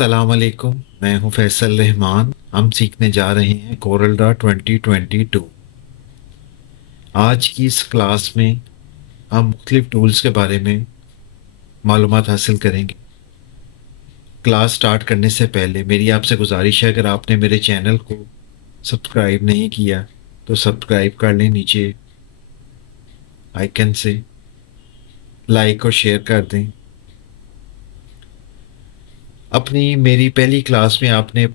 अस्सलाम वालेकुम। मैं हूं फैसल रहमान। हम सीखने जा रहे हैं कोरल ड्रा 2022। आज की इस क्लास में हम मुख्तलिफ टूल्स के बारे में मालूमात हासिल करेंगे। क्लास स्टार्ट करने से पहले मेरी आपसे गुजारिश है, अगर आपने मेरे चैनल को सब्सक्राइब नहीं किया तो सब्सक्राइब कर लें, नीचे आइकन से लाइक और शेयर कर दें। अपनी मेरी पहली क्लास में आपने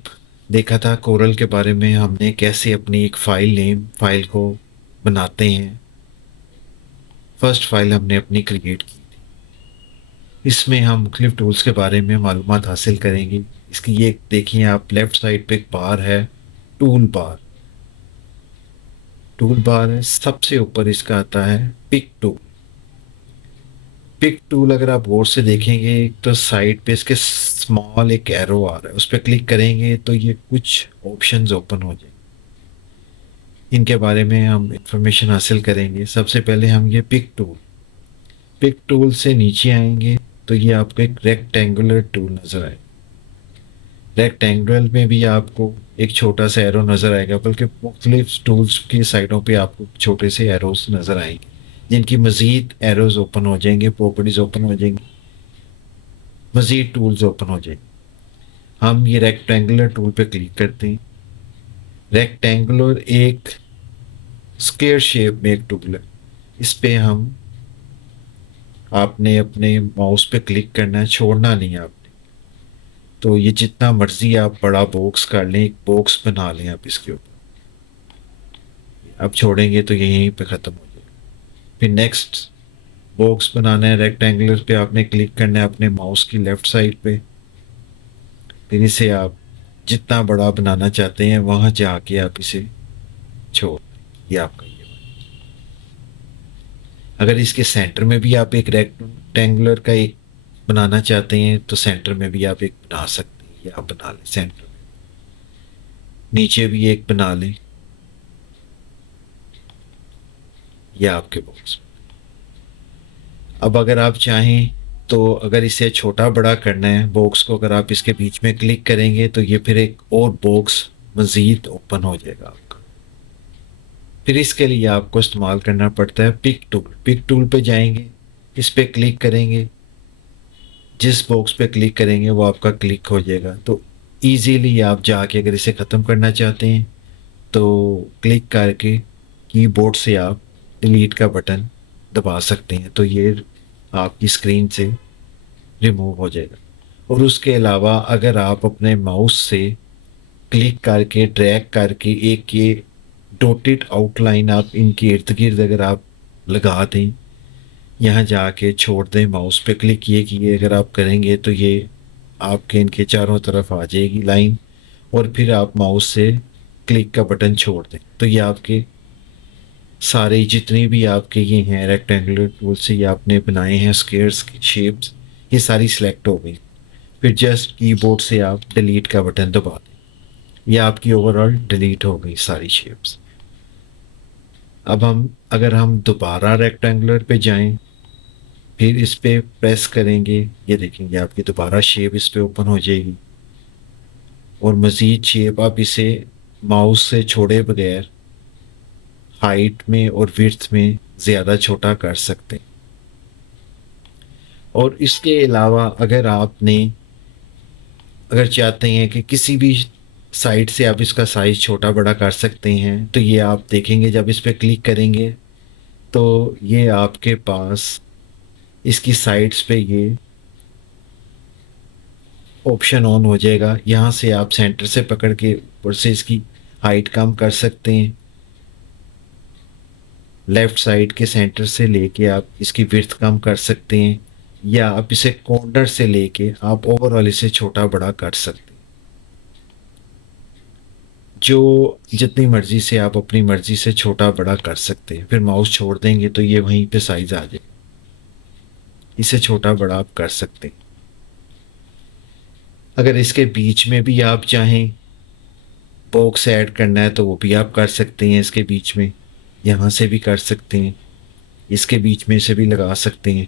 देखा था कोरल के बारे में, हमने कैसे अपनी एक फाइल को बनाते हैं। फर्स्ट फाइल हमने अपनी क्रिएट की थी। इसमें हम मुख्तलिफ टूल्स के बारे में मालूमात हासिल करेंगे। इसकी ये देखिए, आप लेफ़्ट साइड पे एक बार है, टूल बार। टूल बार है, सबसे ऊपर इसका आता है पिक टूल। पिक टूल अगर आप गौर से देखेंगे तो साइड पे इसके स्मॉल एक एरो आ रहा है, उस पर क्लिक करेंगे तो ये कुछ ऑप्शंस ओपन हो जाएंगे। इनके बारे में हम इंफॉर्मेशन हासिल करेंगे। सबसे पहले हम ये पिक टूल से नीचे आएंगे तो ये आपको एक रेक्टेंगुलर टूल नज़र आए। रेक्टेंगुलर में भी आपको एक छोटा सा एरो नज़र आएगा, बल्कि मुख्तलिफ टूल्स की साइडों पे आपको छोटे से एरोस नज़र आएंगे, जिनकी मज़ीद एरोज ओपन हो जाएंगे, प्रॉपर्टीज़ ओपन हो जाएंगी, मज़ीद टूल्स ओपन हो जाएंगे। हम ये रेक्टेंगुलर टूल पे क्लिक करते हैं। रेक्टेंगुलर एक स्क्वायर शेप में एक टूल है। इस पे हम आपने अपने माउस पे क्लिक करना है, छोड़ना नहीं है आपने। तो ये जितना मर्जी आप बड़ा बॉक्स कर लें, एक बॉक्स बना लें आप इसके ऊपर। आप छोड़ेंगे तो ये यहीं पे ख़त्म हो जाएगा। फिर नेक्स्ट बॉक्स बनाना है, रेक्टेंगुलर पे आपने क्लिक करना है अपने माउस की लेफ़्ट साइड पे। फिर इसे आप जितना बड़ा बनाना चाहते हैं वहाँ जाके आप इसे छोड़ दें। ये आपका ये बना। अगर इसके सेंटर में भी आप एक रेक्टेंगुलर का एक बनाना चाहते हैं तो सेंटर में भी आप एक बना सकते हैं। ये आप बना लें सेंटर में, नीचे भी एक बना लें। यह आपके बॉक्स। अब अगर आप चाहें तो अगर इसे छोटा बड़ा करना है बॉक्स को, अगर आप इसके बीच में क्लिक करेंगे तो ये फिर एक और बॉक्स मज़ीद ओपन हो जाएगा आपका। फिर इसके लिए आपको इस्तेमाल करना पड़ता है पिक टूल पे जाएंगे, इस पे क्लिक करेंगे, जिस बॉक्स पे क्लिक करेंगे वो आपका क्लिक हो जाएगा। तो इजीली आप जाके अगर इसे ख़त्म करना चाहते हैं तो क्लिक करके कीबोर्ड से आप डिलीट का बटन दबा सकते हैं, तो ये आपकी स्क्रीन से रिमूव हो जाएगा। और उसके अलावा अगर आप अपने माउस से क्लिक करके ड्रैग करके एक ये डॉटेड आउटलाइन आप इनके इर्द गिर्द अगर आप लगा दें, यहाँ जाके छोड़ दें, माउस पे क्लिक किए अगर आप करेंगे तो ये आपके इनके चारों तरफ आ जाएगी लाइन। और फिर आप माउस से क्लिक का बटन छोड़ दें तो ये आपके सारे जितने भी आपके ये हैं रेक्टेंगुलर टूल से ये आपने बनाए हैं स्क्वायर्स की शेप्स, ये सारी सिलेक्ट हो गई। फिर जस्ट कीबोर्ड से आप डिलीट का बटन दबा दें, ये आपकी ओवरऑल डिलीट हो गई सारी शेप्स। अब अगर हम दोबारा रेक्टेंगुलर पे जाएं, फिर इस पे प्रेस करेंगे, ये देखेंगे आपकी दोबारा शेप इस पे ओपन हो जाएगी। और मज़ीद शेप आप इसे माउस से छोड़े बगैर हाइट में और विड्थ में ज़्यादा छोटा कर सकते हैं। और इसके अलावा अगर चाहते हैं कि किसी भी साइड से आप इसका साइज़ छोटा बड़ा कर सकते हैं, तो ये आप देखेंगे जब इस पर क्लिक करेंगे तो ये आपके पास इसकी साइड्स पे ये ऑप्शन ऑन हो जाएगा। यहाँ से आप सेंटर से पकड़ के ऊपर से इसकी हाइट कम कर सकते हैं। लेफ़्ट साइड के सेंटर से लेके आप इसकी विड्थ कम कर सकते हैं, या आप इसे कॉर्नर से लेके आप ओवरऑल इसे छोटा बड़ा कर सकते हैं। जो जितनी मर्ज़ी से आप अपनी मर्ज़ी से छोटा बड़ा कर सकते हैं। फिर माउस छोड़ देंगे तो ये वहीं पे साइज़ आ जाए, इसे छोटा बड़ा आप कर सकते हैं। अगर इसके बीच में भी आप चाहें बॉक्स ऐड करना है तो वो भी आप कर सकते हैं। इसके बीच में यहाँ से भी कर सकते हैं, इसके बीच में से भी लगा सकते हैं।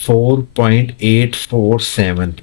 4.847,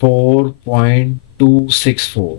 4.264.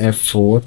F4